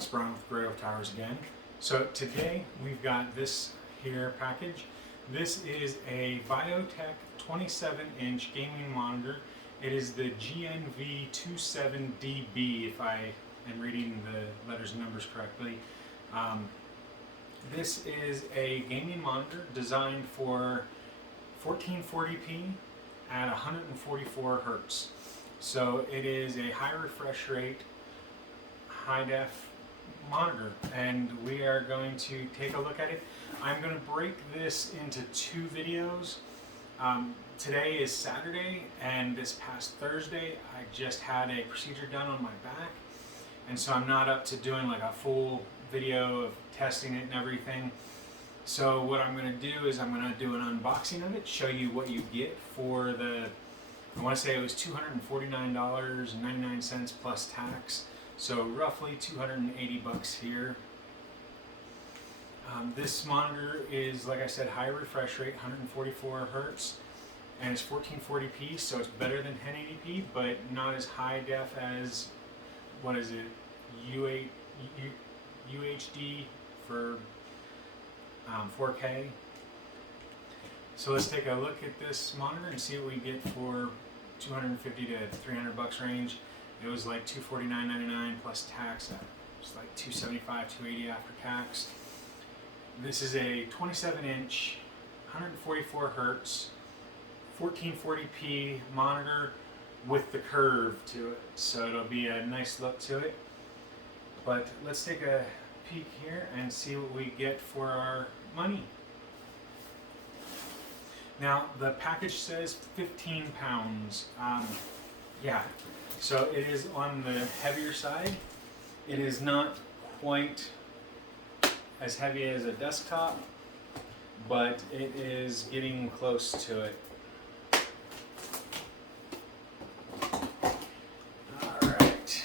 it's Brian with GreyWolf again. So today we've got this here package. This is a VioTek 27-inch gaming monitor. It is the GNV27DB, if I am reading the letters and numbers correctly. This is a gaming monitor designed for 1440p at 144 Hertz. So it is a high refresh rate, high def monitor, and we are going to take a look at it. I'm going to break this into two videos. Today is Saturday, and this past Thursday I just had a procedure done on my back, and so I'm not up to doing like a full video of testing it and everything. So what I'm going to do is I'm going to do an unboxing of it, show you what you get for the, I want to say it was $249.99 plus tax. So roughly 280 bucks here. This monitor is, like I said, high refresh rate, 144 Hertz, and it's 1440p, so it's better than 1080p, but not as high def as, what is it, UHD for 4K. So let's take a look at this monitor and see what we get for 250 to 300 bucks range. It was like $249.99 plus tax. It's like $275, $280 after tax. This is a 27-inch, 144 Hertz, 1440p monitor with the curve to it, so it'll be a nice look to it. But let's take a peek here and see what we get for our money. Now the package says 15 pounds. Yeah. So it is on the heavier side. It is not quite as heavy as a desktop, but it is getting close to it. Alright.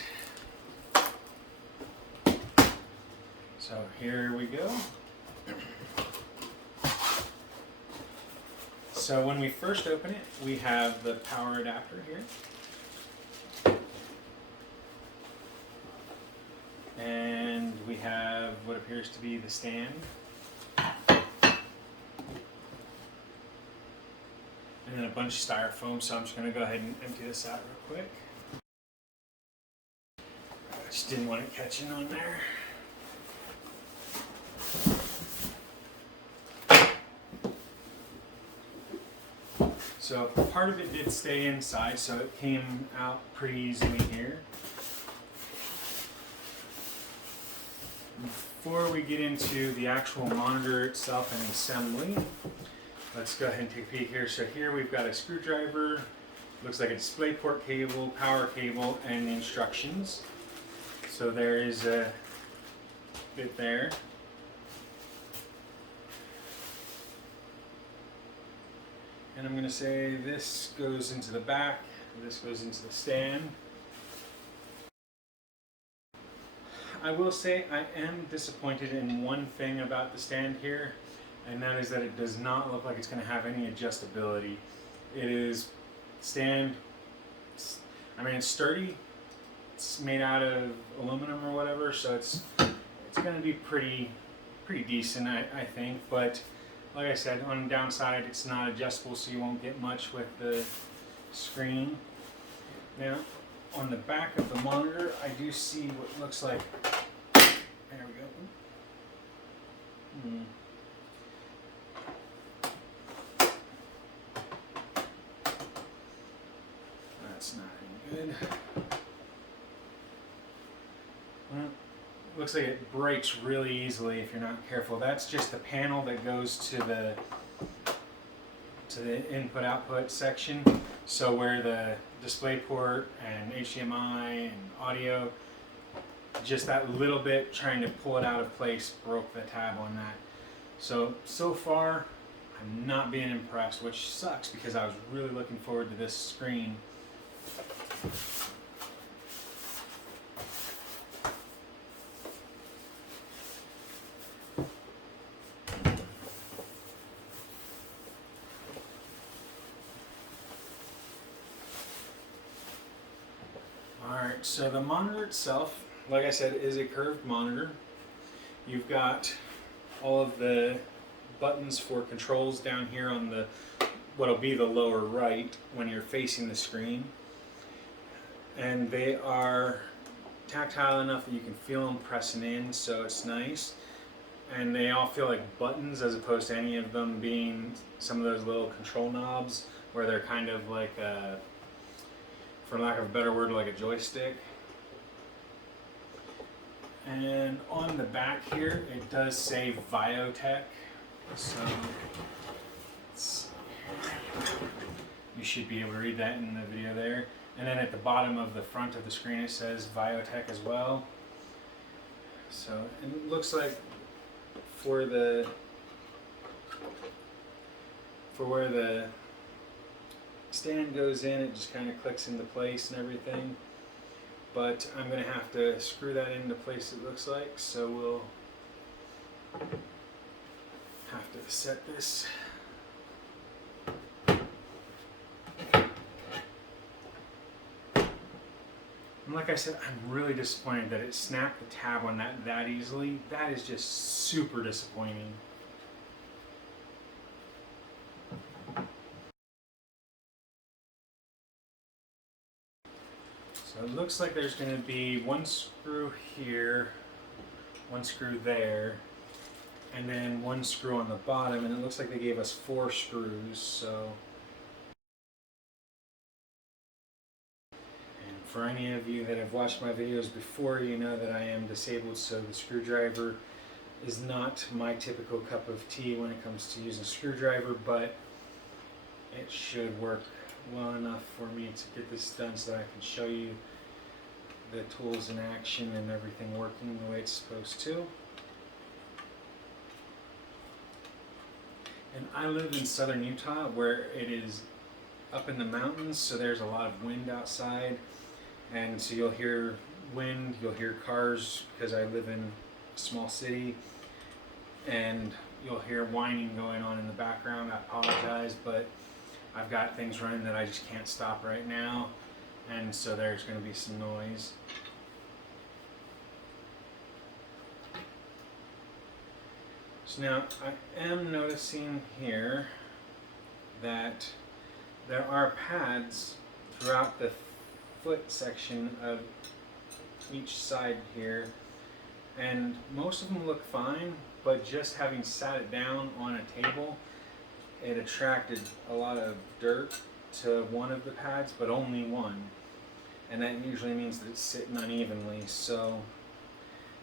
So here we go. So when we first open it, we have the power adapter here. And we have what appears to be the stand. And then a bunch of styrofoam, so I'm just going to go ahead and empty this out real quick. I just didn't want it catching on there. So part of it did stay inside, so it came out pretty easily here. Before we get into the actual monitor itself and assembly, let's go ahead and take a peek here. So here we've got a screwdriver, looks like a DisplayPort cable, power cable, and the instructions. So there is a bit there. And I'm going to say this goes into the back, this goes into the stand. I will say I am disappointed in one thing about the stand here, and that is that it does not look like it's going to have any adjustability. It is stand, I mean, it's sturdy, it's made out of aluminum or whatever, so it's going to be pretty decent, I think, but like I said, on the downside it's not adjustable, so you won't get much with the screen. Now, on the back of the monitor, I do see what looks like, there we go. That's not any good. Well, looks like it breaks really easily if you're not careful. That's just the panel that goes to the input-output section. So where the DisplayPort and HDMI and audio, just that little bit trying to pull it out of place broke the tab on that. So far I'm not being impressed, which sucks because I was really looking forward to this screen. Alright, so the monitor itself like I said, is a curved monitor. You've got all of the buttons for controls down here on the what'll be the lower right when you're facing the screen, and they are tactile enough that you can feel them pressing in, so it's nice. And they all feel like buttons as opposed to any of them being some of those little control knobs where they're kind of like a, for lack of a better word, like a joystick. And on the back here it does say VioTek, so you should be able to read that in the video there. And then at the bottom of the front of the screen it says VioTek as well. So it looks like for where the stand goes in, it just kind of clicks into place and everything. But I'm going to have to screw that into place, it looks like, so we'll have to set this. And like I said, I'm really disappointed that it snapped the tab on that easily. That is just super disappointing. So it looks like there's going to be one screw here, one screw there, and then one screw on the bottom, and it looks like they gave us 4 screws, so. And for any of you that have watched my videos before, you know that I am disabled, so the screwdriver is not my typical cup of tea when it comes to using a screwdriver, but it should work well enough for me to get this done so that I can show you the tools in action and everything working the way it's supposed to. And I live in southern Utah where it is up in the mountains, so there's a lot of wind outside, and so you'll hear wind, you'll hear cars because I live in a small city, and you'll hear whining going on in the background. I apologize, but I've got things running that I just can't stop right now, and so there's going to be some noise. So now I am noticing here that there are pads throughout the foot section of each side here, and most of them look fine, but just having sat it down on a table, it attracted a lot of dirt to one of the pads, but only one, and that usually means that it's sitting unevenly, so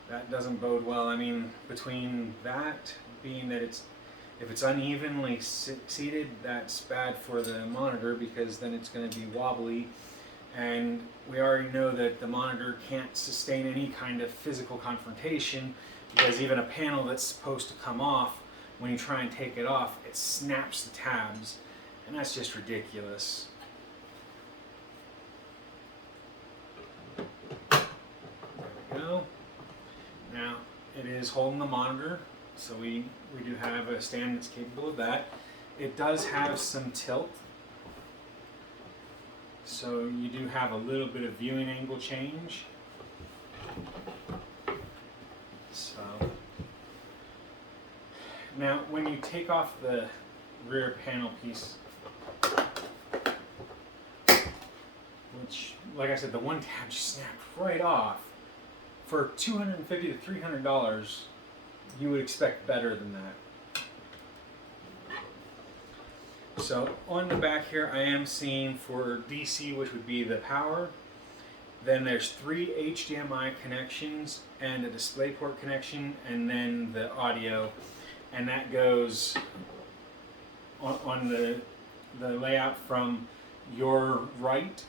that doesn't bode well. I mean, between that being that if it's unevenly seated, that's bad for the monitor because then it's going to be wobbly, and we already know that the monitor can't sustain any kind of physical confrontation because even a panel that's supposed to come off, when you try and take it off, it snaps the tabs, and that's just ridiculous. There we go. Now, it is holding the monitor, so we do have a stand that's capable of that. It does have some tilt, so you do have a little bit of viewing angle change. So now when you take off the rear panel piece, which, like I said, the one tab just snapped right off, for $250 to $300, you would expect better than that. So on the back here, I am seeing for DC, which would be the power, then there's 3 HDMI connections and a DisplayPort connection, and then the audio, and that goes on the layout from your right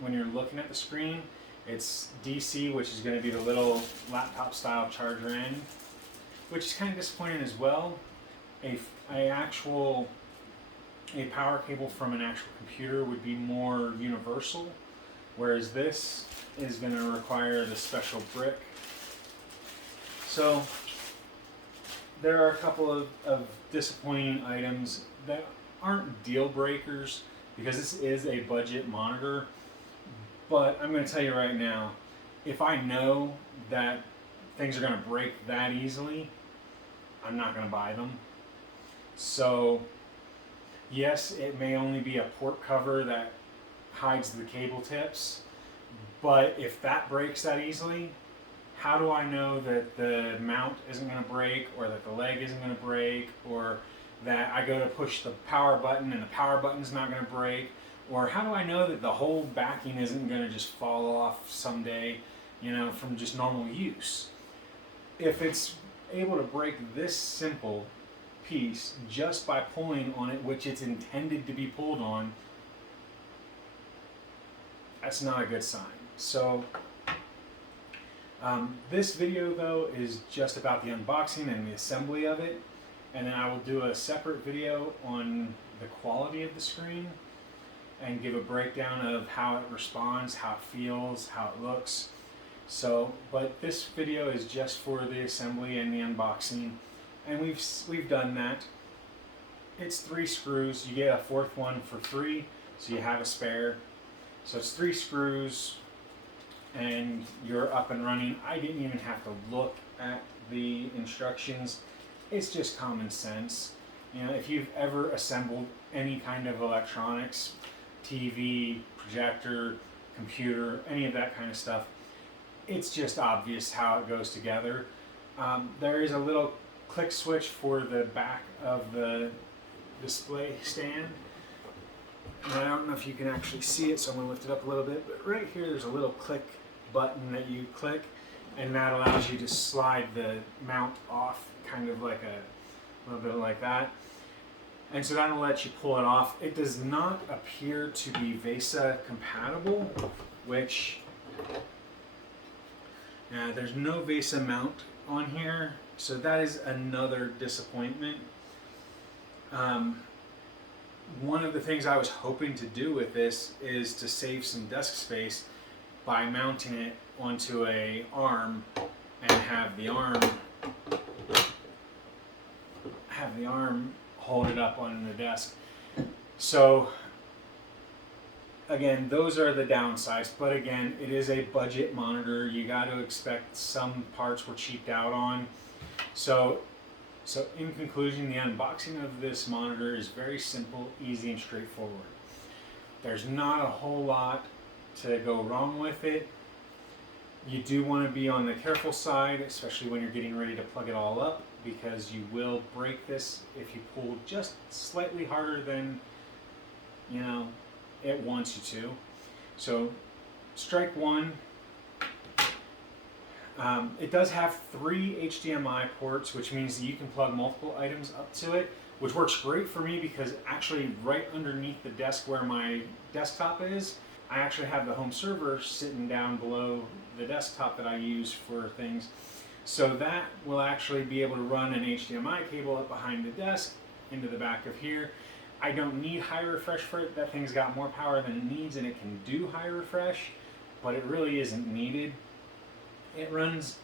when you're looking at the screen. It's DC, which is going to be the little laptop style charger end, which is kind of disappointing as well. A power cable from an actual computer would be more universal, whereas this is going to require the special brick. So there are a couple of disappointing items that aren't deal breakers because this is a budget monitor. But I'm going to tell you right now, if I know that things are going to break that easily, I'm not going to buy them. So yes, it may only be a port cover that hides the cable tips, but if that breaks that easily, how do I know that the mount isn't going to break, or that the leg isn't going to break, or that I go to push the power button and the power button's not going to break? Or how do I know that the whole backing isn't going to just fall off someday, you know, from just normal use? If it's able to break this simple piece just by pulling on it, which it's intended to be pulled on, that's not a good sign. So this video though is just about the unboxing and the assembly of it, and then I will do a separate video on the quality of the screen and give a breakdown of how it responds, how it feels, how it looks. So, but this video is just for the assembly and the unboxing, and we've done that. It's 3 screws. You get a 4th one for free, so you have a spare. So it's 3 screws, and you're up and running. I didn't even have to look at the instructions. It's just common sense. You know, if you've ever assembled any kind of electronics, TV, projector, computer, any of that kind of stuff, it's just obvious how it goes together. There is a little click switch for the back of the display stand. And I don't know if you can actually see it, so I'm going to lift it up a little bit. But right here, there's a little click button that you click, and that allows you to slide the mount off, kind of like a little bit like that. And so that'll let you pull it off. It does not appear to be Vesa compatible, which there's no Vesa mount on here, so that is another disappointment. One of the things I was hoping to do with this is to save some desk space by mounting it onto a arm and have the arm hold it up on the desk. So again, those are the downsides, but again, it is a budget monitor. You got to expect some parts were cheaped out on. So in conclusion, the unboxing of this monitor is very simple, easy, and straightforward. There's not a whole lot to go wrong with it. You do want to be on the careful side, especially when you're getting ready to plug it all up, because you will break this if you pull just slightly harder than, you know, it wants you to. So strike one. It does have 3 HDMI ports, which means that you can plug multiple items up to it, which works great for me because actually right underneath the desk where my desktop is, I actually have the home server sitting down below the desktop that I use for things. So that will actually be able to run an HDMI cable up behind the desk into the back of here. I don't need high refresh for it. That thing's got more power than it needs, and it can do high refresh, but it really isn't needed. It runs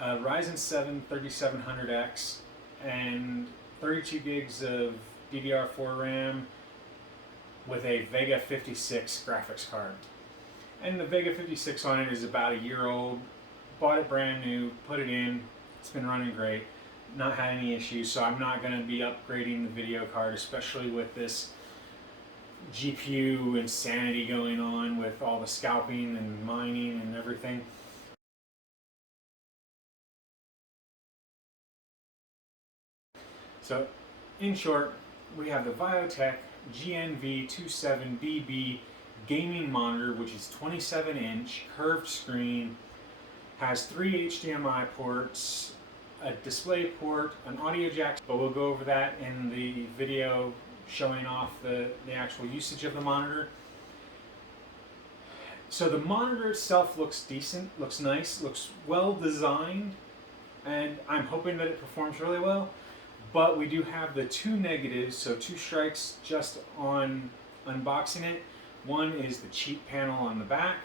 a Ryzen 7 3700X and 32 gigs of DDR4 RAM with a Vega 56 graphics card. And the Vega 56 on it is about a year old. Bought it brand new, put it in, it's been running great, not had any issues, so I'm not going to be upgrading the video card, especially with this GPU insanity going on with all the scalping and mining and everything. So, in short, we have the VioTek GNV27DB gaming monitor, which is 27-inch, curved screen, has 3 HDMI ports, a display port, an audio jack, but we'll go over that in the video showing off the actual usage of the monitor. So the monitor itself looks decent, looks nice, looks well designed, and I'm hoping that it performs really well. But we do have the 2 negatives, so 2 strikes just on unboxing it. One is the cheap panel on the back,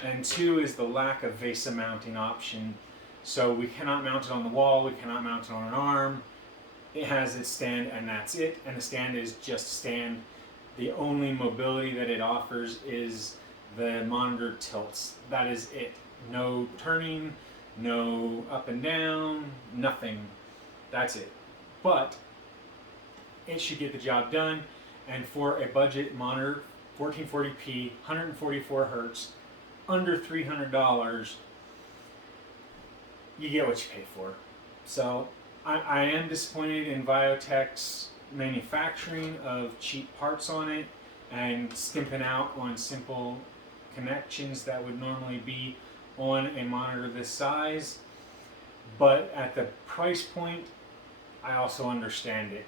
and 2 is the lack of Vesa mounting option. So we cannot mount it on the wall, we cannot mount it on an arm. It has its stand and that's it, and the stand is just a stand. The only mobility that it offers is the monitor tilts. That is it. No turning, no up and down, nothing. That's it. But it should get the job done. And for a budget monitor, 1440p, 144 hertz, under $300, you get what you pay for. So I am disappointed in VioTek's manufacturing of cheap parts on it and skimping out on simple connections that would normally be on a monitor this size. But at the price point, I also understand it.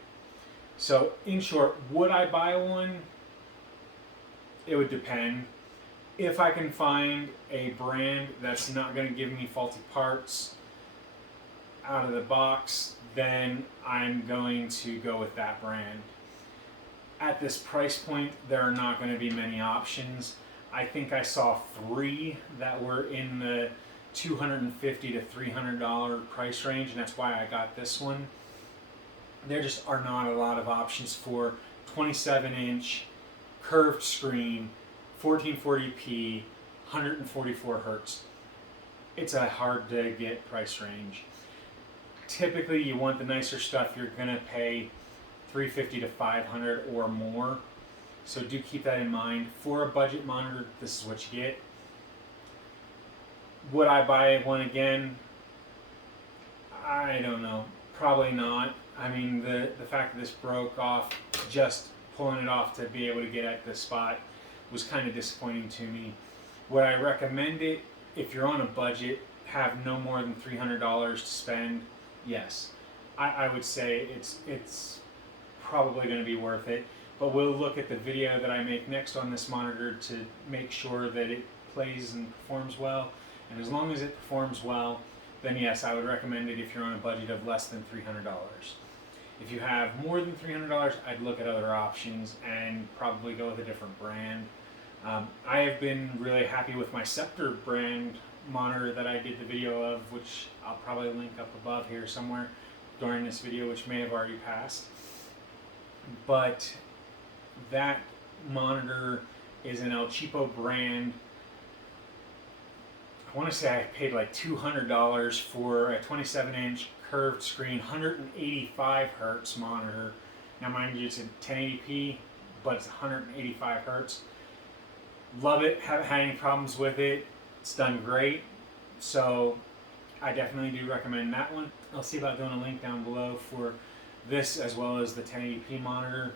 So in short, would I buy one? It would depend. If I can find a brand that's not going to give me faulty parts out of the box, then I'm going to go with that brand. At this price point, there are not going to be many options. I think I saw 3 that were in the $250 to $300 price range, and that's why I got this one. There just are not a lot of options for 27-inch curved screen, 1440p, 144 hertz. It's a hard to get price range. Typically, you want the nicer stuff, you're going to pay $350 to $500 or more. So do keep that in mind. For a budget monitor, this is what you get. Would I buy one again? I don't know. Probably not. I mean, the fact that this broke off, just pulling it off to be able to get at the spot was kind of disappointing to me. Would I recommend it? If you're on a budget, have no more than $300 to spend, yes. I would say it's probably going to be worth it. But we'll look at the video that I make next on this monitor to make sure that it plays and performs well. And as long as it performs well, then yes, I would recommend it if you're on a budget of less than $300. If you have more than $300, I'd look at other options and probably go with a different brand. I have been really happy with my Sceptre brand monitor that I did the video of, which I'll probably link up above here somewhere during this video, which may have already passed. But that monitor is an El Cheapo brand. I want to say I paid like $200 for a 27-inch curved screen, 185 hertz monitor. Now mind you, it's in 1080p, but it's 185 hertz. Love it, haven't had any problems with it. It's done great. So I definitely do recommend that one. I'll see about doing a link down below for this as well as the 1080p monitor.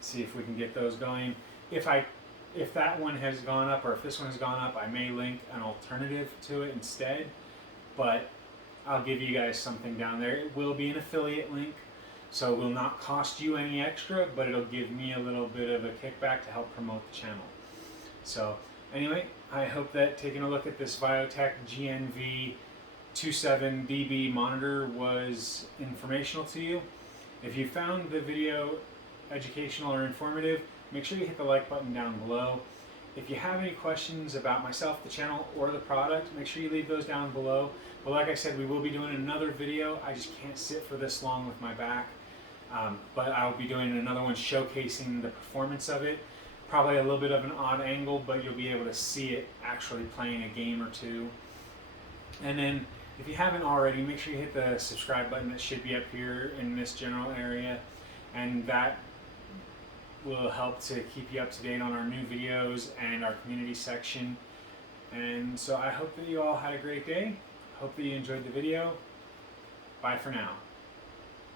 See if we can get those going. If that one has gone up, or if this one has gone up, I may link an alternative to it instead. But I'll give you guys something down there. It will be an affiliate link, so it will not cost you any extra, but it'll give me a little bit of a kickback to help promote the channel. So anyway, I hope that taking a look at this VioTek GNV27DB monitor was informational to you. If you found the video educational or informative, make sure you hit the like button down below. If you have any questions about myself, the channel, or the product, make sure you leave those down below. But like I said, we will be doing another video. I just can't sit for this long with my back. But I'll be doing another one showcasing the performance of it. Probably a little bit of an odd angle, but you'll be able to see it actually playing a game or two. And then, if you haven't already, make sure you hit the subscribe button that should be up here in this general area. And that will help to keep you up to date on our new videos and our community section. And so I hope that you all had a great day. Hope that you enjoyed the video. Bye for now.